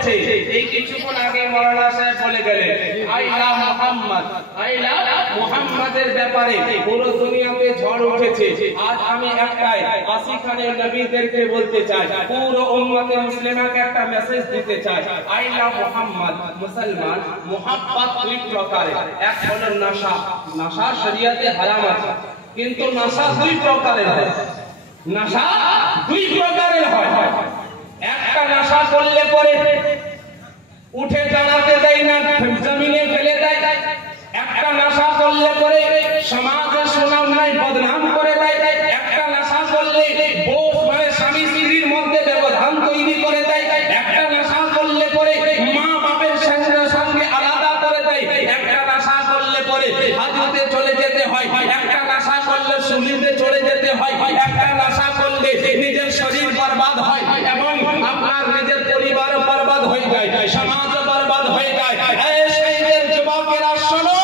উঠেছে। এই কিছুক্ষণ আগে মাওলানা সাহেব বলে গেলেন I love Muhammad, I love মুহাম্মাদের ব্যাপারে পুরো দুনিয়াতে ঝড় উঠেছে। আজ আমি একটাই আশিখানের নবীদেরকে বলতে চাই, পুরো উম্মতে মুসলিমাকে একটা মেসেজ দিতে চাই। আই লাভ মুহাম্মদ মুসলমান মুহাব্বত দুই প্রকারের, এক হলো নেশা। নেশা শরীয়তে হারাম আছে, কিন্তু নেশা দুই প্রকারের হয়। নেশা দুই প্রকারের হয়। একটা নেশা করলে পরে উঠে দাঁড়াতে দেয় না, জমিনে ফেলে দেয়। একটা নেশা করলে পরে সমাজে সুনাম নাই, বদনাম করে দেয়। একটা নেশা করলে বোস মানে স্বামী স্ত্রীর মধ্যে ব্যবধান তৈরি করে দেয়। একটা নেশা করলে পরে মা বাপের সঙ্গে আলাদা করে দেয়। একটা নেশা করলে পরে হাজতে চলে যেতে হয়। একটা নেশা করলে সুলিতে চলে যেতে হয়। একটা নেশা করলে নিজের শরীর বরবাদ হয় এবং আপনার নিজের পরিবার বরবাদ হয়ে যায়, সমাজ বরবাদ হয়ে যায়। এই শহীদের যুবকেরা শোনো,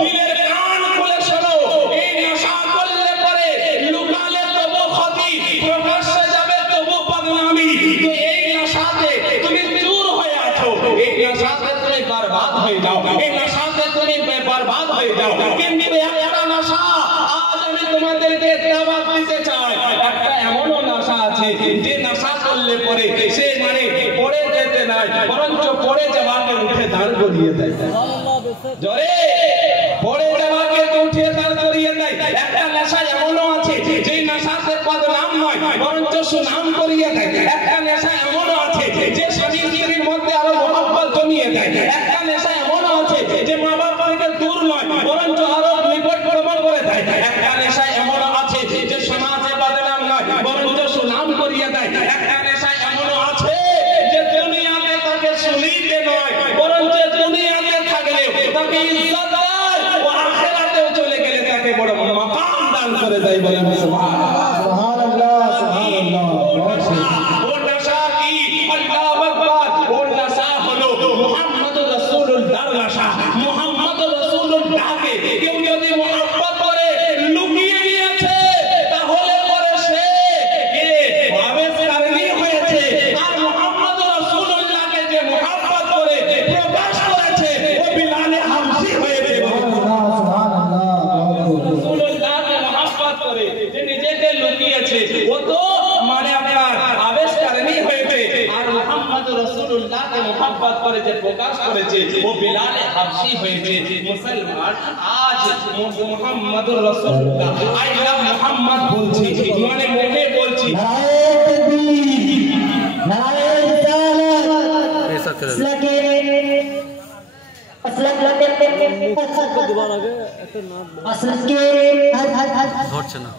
দিলের কান খুলে শোনো, এই নেশা করলে পরে লুকালে তবু ক্ষতি, প্রকাশ্যে যাবে তবু বদনামি। তো এই নেশাতে তুমি চুর হয়ে আছো, এই নেশাতে তুমি বরবাদ হয়ে যাও, এই নেশাতে তুমি বরবাদ হয়ে যাও। কিন্তু একটা নেশা আজ আমি তোমাদেরকে দাওয়াত দিতে চাই। একটা এমনও নেশা আছে যে নেশা করলে পরে সে মানে পড়ে যেতে নাই, বরঞ্চ পড়ে যাওয়াকে উঠে দাঁড় করিয়ে দেয়। জোরে পড়ে যাওয়াকে উঠে দাঁড় করিয়ে দেয়। একটা নেশা এমনও আছে যে নেশাতে বদনাম নয়, বরঞ্চ সুনাম করিয়ে দেয়। একটা নেশা এমনও আছে যে স্বামী স্ত্রীর মধ্যে আরো মহব্বত জমিয়ে দেয়। একটা নেশা এমনও আছে যে মা বাবা থেকে দূর নয়, বরঞ্চ আরো নিকট প্রমাণ করে দেয়। একটা নেশা এমনও আছে যে সমাজে বদনাম নয়, বরঞ্চ সুনাম করিয়ে দেয়। একটা নেশা এমনও আছে যে দুনিয়াতে তাকে সুনিতে নয়, বরঞ্চ দুনিয়াতে থাকলে তাকে ইজ্জত দেয়, ও আখিরাতেও চলে গেলে তাকে বড় মাকাম দান করে দেয়। বলেন সুবহানাল্লাহ, সুবহানাল্লাহ, সুবহানাল্লাহ। ও নেশা কি? আল্লাহু আকবার। ও নেশা হলো মুহাম্মদুর রাসূলুল্লাহ নেশা। মুহাম্মদুর রাসূলুল্লাহকে কেউ যদি মুহাব্বত করে লুকিয়ে নিয়েছে, তাহলে পরে সে আবেশকারী হয়েছে। আর মুহাম্মদুর রাসূলুল্লাহকে যে মুহাব্বত করে প্রকাশ করেছে, ও বিলাল হাবশী হয়েছে। রাসূলুল্লাহকে মুহাব্বত করে যে নিজেকে লুকিয়েছে, ও তো মানে আপনার আবেশকারী হয়েছে। আর মুহাম্মদুর রাসূলুল্লাহকে মুহাব্বত করে যে প্রকাশ করেছে, ও বিলাল হাবশী হয়েছে। মুসলমান আজ মুহাম্মদুর রাসূলুল্লাহ আই লাভ মুহাম্মদ বলছি, মানে মুখে বলছি। ধরছে না।